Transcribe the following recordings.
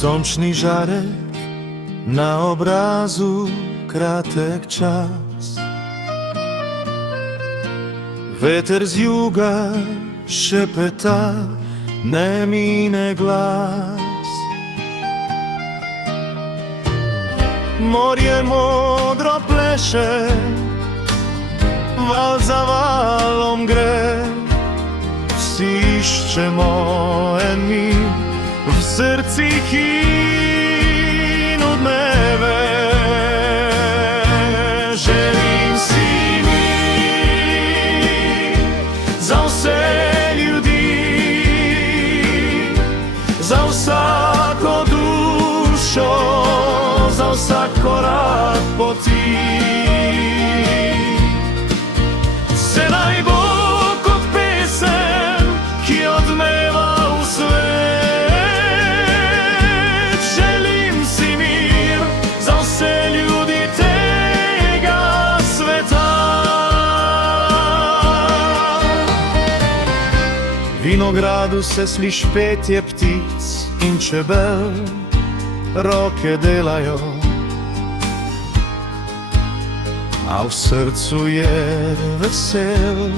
Sončný žarek na obrazu, kratek čas. Veter z juga šepeta, nemine glas. Morje modro pleše, val za valom gre. Vsi iščemo en mi v srcih in odmeve. Želim si mir za vse ljudi, za vsako dušo, za vsak korak poti. Se naj bo kot pesem, ki odmeva v svet. Želim si mir za vse ljudi tega sveta. V vinogradu se sliši petje ptic in čebel, roke delajo, a v srcu je vesel.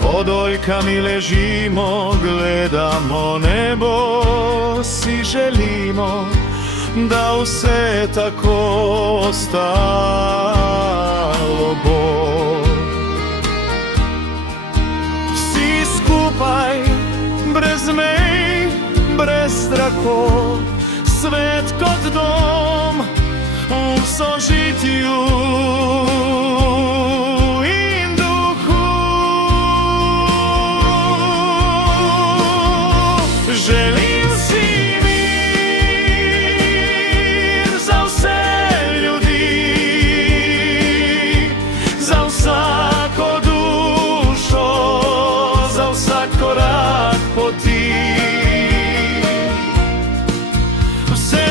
Pod oljkami ležimo, gledamo nebo, si želimo, da vse tako ostalo bo. Vsi skupaj, brez mej, brez strahov, svet kot dom v sožitju in duhu. Želim si mir za vse ljudi, za vsako dušo, za vsak korak poti. Vse